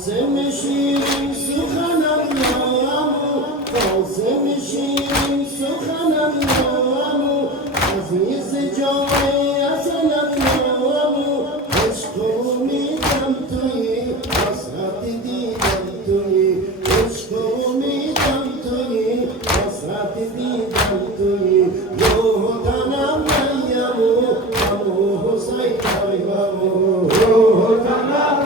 قاسم شیرین سخنم یارمو قاسم شیرین سخنم یارمو عزیز جای حسنم یارمو عشق امیدم تویی حسرت دیدم تویی عشق امیدم تویی حسرت دیدم تویی روح تنم نیمو همو حسین نیمو روح تنم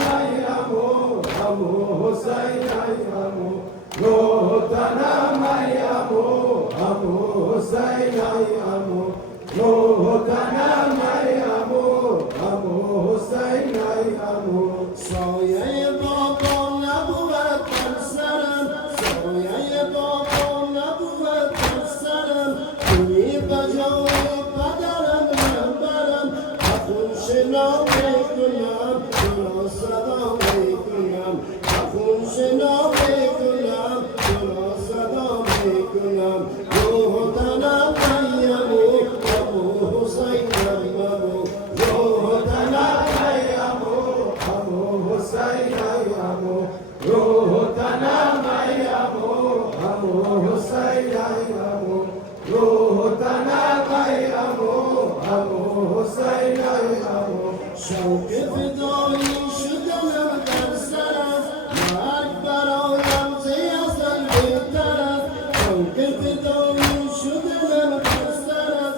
سایه بابا نبود بر سرم سایه بابا نبود بر سرم توی بجای پدرم نبرم اخون شنا میکنم تو صدا میکنم اخون شنا میکنم تو صدا میکنم روح تنم نیمو همو حسین نیمو روح تنم نیمو همو حسین نیمو روح تنم نیمو همو حسین نیمو روح تنم نیمو همو حسین نیمو شوق فدایی شدنم در سرم مرگ برایم زی ازل بهترم شوق فدایی شدنم در سرم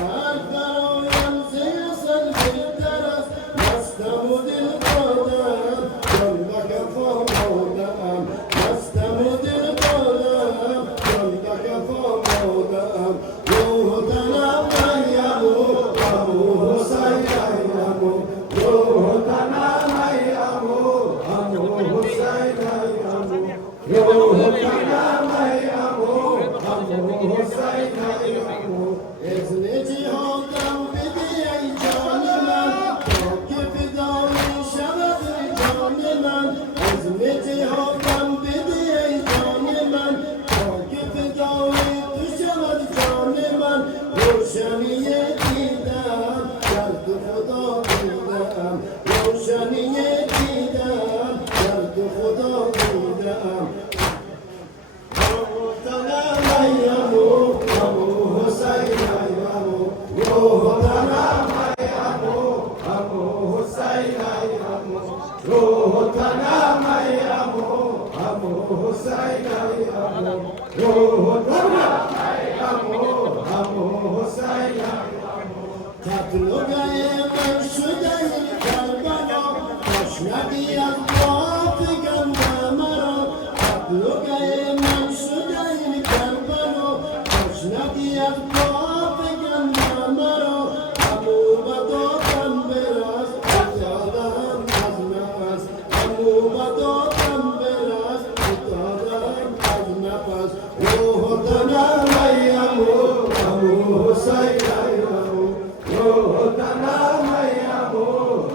مرگ برایم زی ازل بهترم مستم و دل دادم جان به کفا مادم مستم و دل دادم جان به کفا مادم روح تنم نیمو همو حسین نیمو روح تنم نیمو همو حسین نیمو روح تنم نیمو همو حسین نیمو اذن جهادم بدی ای جان من تا که فدایی شود جان من اذن جهادم بدی ای جان من تا که فدایی تو شود جان من روشنی دیدم در تو خدا دیدم روشنی دیدم در تو خدا دیدم روح تنم نیمو همو حسین نیمو روح تنم نیمو همو حسین نیمو روح تنم نیمو همو حسین نیمو روح تنم نیمو همو حسین نیمو قتل گئے من شده کربلا تشنگی از باف گنده مرا قتل گئے من شده کربلا تشنگی از باف گنده مرا همو بدادم براز اتادم از نفس همو بدادم براز اتادم از نفس روح تنم نیمو همو حسین نیمو روح تنم نیمو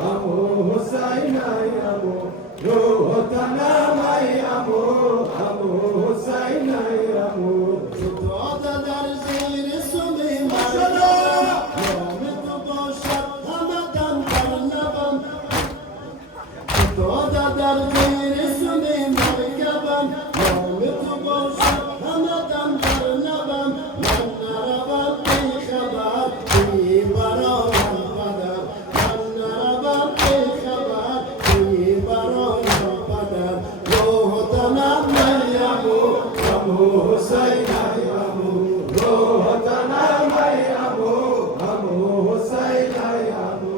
همو حسین نیمو روح تنم نیمو همو حسین نیمو فتاده در زیر سلیمان نام تو باشد همدم در لبم فتاده در زیر سلیمان گبم نام تو باشد همدم در لبم من نروم بی خبر بی برایم قدر من نروم بی خبر بی برایم قدر روح تنم نیمو همو حسین نیمو روح تنم نیمو همو حسین نیمو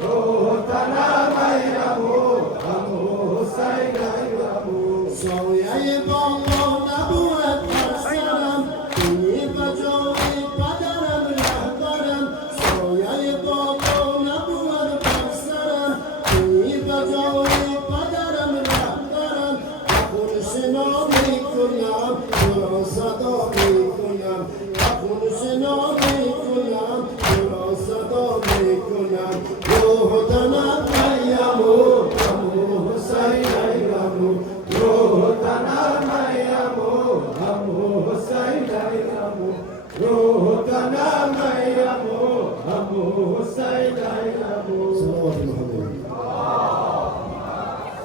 روح تنم نیمو همو حسین نیمو سایه بابا نبود بر سرم توی بجای پدرم رهبرم سایه بابا نبود بر سرم توی بجای پدرم رهبرم اخون شنا میکنم تو را صدا میکنم اخون شنا میکنم تو را صدا میکنم روح تنم نیمو همو حسین نیمو روح تنم نیمو همو حسین نیمو روح تنم نیمو همو حسین نیمو